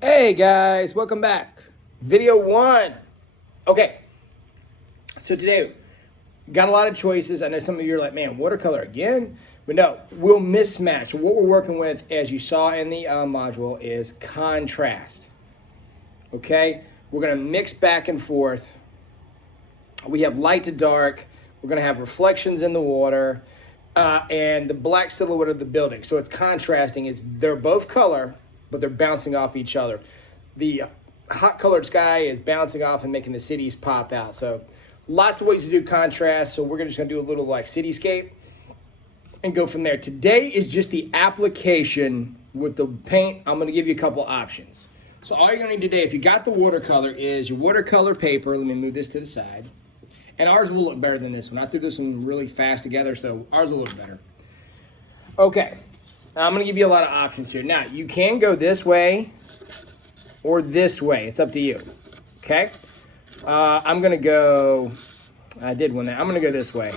Hey guys, welcome back. Video 1. Okay, so today, got a lot of choices. I know some of you are like, man, watercolor again? But no, we'll mismatch. What we're working with, as you saw in the module, is contrast. Okay, we're gonna mix back and forth. We have light to dark. We're gonna have reflections in the water and the black silhouette of the building. So it's contrasting. They're both color, but they're bouncing off each other. The hot colored sky is bouncing off and making the cities pop out. So lots of ways to do contrast. So we're just gonna do a little like cityscape and go from there. Today is just the application with the paint. I'm gonna give you a couple options. So all you're gonna need today, if you got the watercolor, is your watercolor paper. Let me move this to the side. And ours will look better than this one. I threw this one really fast together, so ours will look better. Okay, I'm gonna give you a lot of options here. Now, you can go this way or this way. It's up to you, okay? I'm gonna go, I did one there. I'm gonna go this way.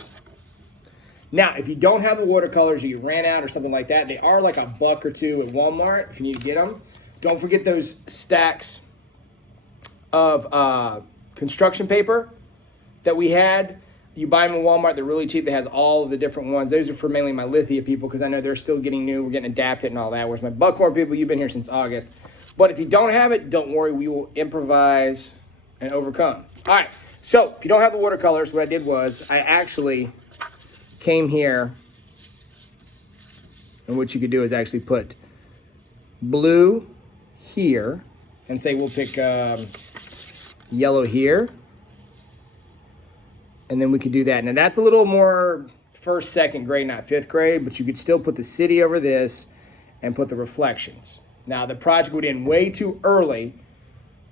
Now, if you don't have the watercolors or you ran out or something like that, they are like $1 or $2 at Walmart if you need to get them. Don't forget those stacks of construction paper that we had. You buy them in Walmart, they're really cheap. It has all of the different ones. Those are for mainly my Lithia people because I know they're still getting new. We're getting adapted and all that. Whereas my Buckhorn people, you've been here since August. But if you don't have it, don't worry. We will improvise and overcome. All right, so if you don't have the watercolors, what I did was I actually came here, and what you could do is actually put blue here and say we'll pick yellow here. And then we could do that. Now that's a little more first, second grade, not fifth grade, but you could still put the city over this and put the reflections. Now the project would end way too early,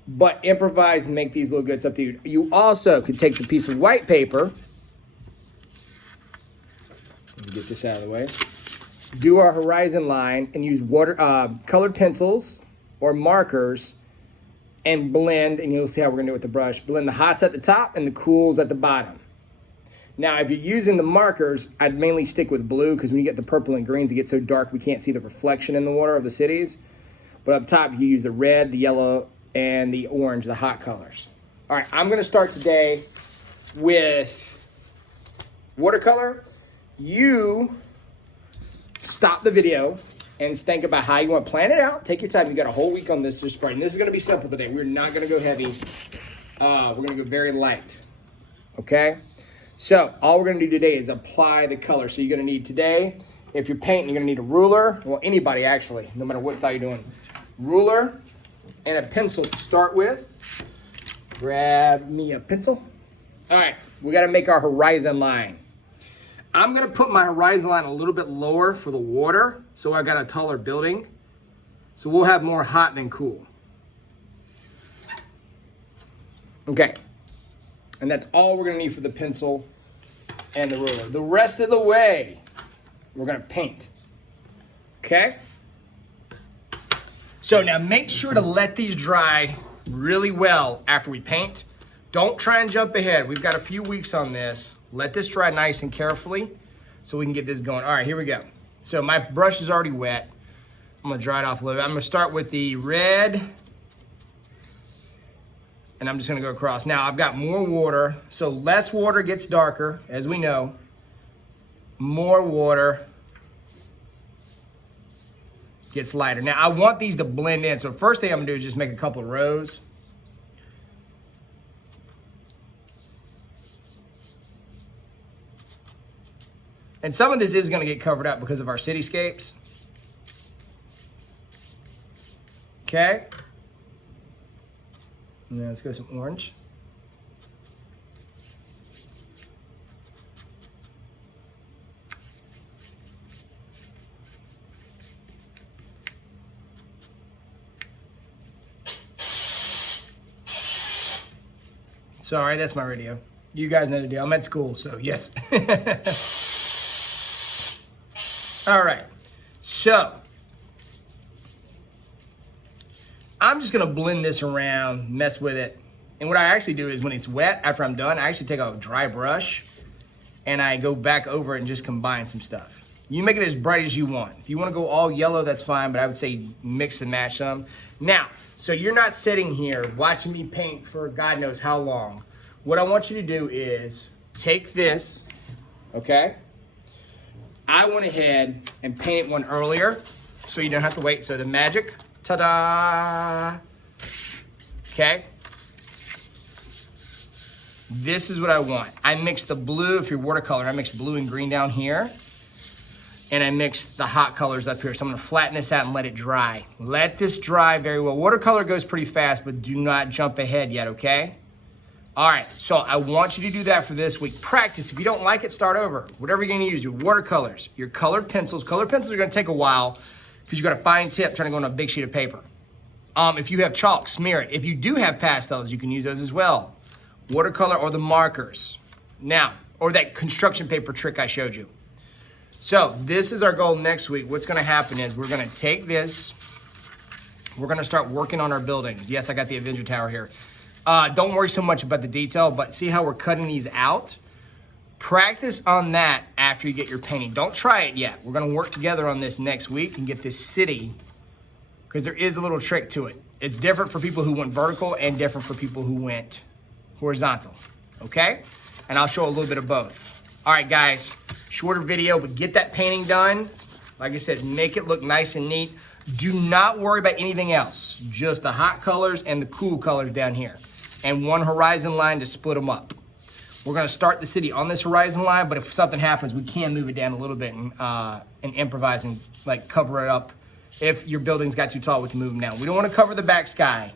but improvise and make these look good. It's up to you. You also could take the piece of white paper, let me get this out of the way, do our horizon line and use colored pencils or markers and blend, and you'll see how we're gonna do it with the brush. Blend the hots at the top and the cools at the bottom. Now, if you're using the markers, I'd mainly stick with blue because when you get the purple and greens, it gets so dark we can't see the reflection in the water of the cities. But up top, you use the red, the yellow, and the orange, the hot colors. All right, I'm gonna start today with watercolor. You stop the video and think about how you want to plan it out. Take your time. You got a whole week on this to spray. And this is gonna be simple today. We're not gonna go heavy. We're gonna go very light, okay? So all we're gonna do today is apply the color. So you're gonna need today, if you're painting, you're gonna need a ruler. Well, anybody actually, no matter what style you're doing. Ruler and a pencil to start with. Grab me a pencil. All right, we gotta make our horizon line. I'm gonna put my horizon line a little bit lower for the water, so I got a taller building. So we'll have more hot than cool. Okay. And that's all we're gonna need for the pencil and the ruler. The rest of the way, we're gonna paint, okay? So now make sure to let these dry really well after we paint. Don't try and jump ahead. We've got a few weeks on this. Let this dry nice and carefully so we can get this going. All right, here we go. So my brush is already wet. I'm gonna dry it off a little bit. I'm gonna start with the red, and I'm just gonna go across. Now I've got more water, so less water gets darker, as we know. More water gets lighter. Now I want these to blend in, so first thing I'm gonna do is just make a couple of rows. And some of this is gonna get covered up because of our cityscapes. Okay. Now let's go some orange. Sorry, that's my radio. You guys know the deal. I'm at school, so yes. All right, so I'm just gonna blend this around, mess with it. And what I actually do is when it's wet, after I'm done, I actually take a dry brush and I go back over it and just combine some stuff. You make it as bright as you want. If you want to go all yellow, that's fine, but I would say mix and match them. Now, so you're not sitting here watching me paint for God knows how long. What I want you to do is take this, okay? I went ahead and painted one earlier, so you don't have to wait. So the magic, ta-da, okay? This is what I want. I mixed the blue, if you're watercolor, I mixed blue and green down here. And I mixed the hot colors up here. So I'm gonna flatten this out and let it dry. Let this dry very well. Watercolor goes pretty fast, but do not jump ahead yet, okay? All right, so I want you to do that for this week. Practice. If you don't like it, start over. Whatever you're gonna use, your watercolors, your colored pencils. Colored pencils are gonna take a while because you got a fine tip trying to go on a big sheet of paper. If you have chalk, smear it. If you do have pastels, you can use those as well. Watercolor or the markers. Now, or that construction paper trick I showed you. So this is our goal next week. What's gonna happen is we're gonna take this, we're gonna start working on our building. Yes, I got the Avenger Tower here. Don't worry so much about the detail, but see how we're cutting these out? Practice on that after you get your painting. Don't try it yet. We're gonna work together on this next week and get this city, because there is a little trick to it. It's different for people who went vertical and different for people who went horizontal, okay? And I'll show a little bit of both. All right, guys, shorter video, but get that painting done. Like I said, make it look nice and neat. Do not worry about anything else. Just the hot colors and the cool colors down here. And one horizon line to split them up. We're gonna start the city on this horizon line, but if something happens, we can move it down a little bit and improvise and like cover it up. If your building's got too tall, we can move them down. We don't wanna cover the back sky.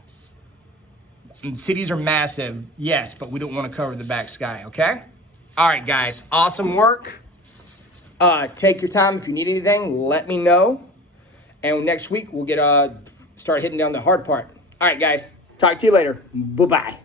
Cities are massive, yes, but we don't wanna cover the back sky, okay? All right, guys, awesome work. Take your time. If you need anything, let me know. And next week, we'll get start hitting down the hard part. All right, guys, talk to you later. Bye-bye.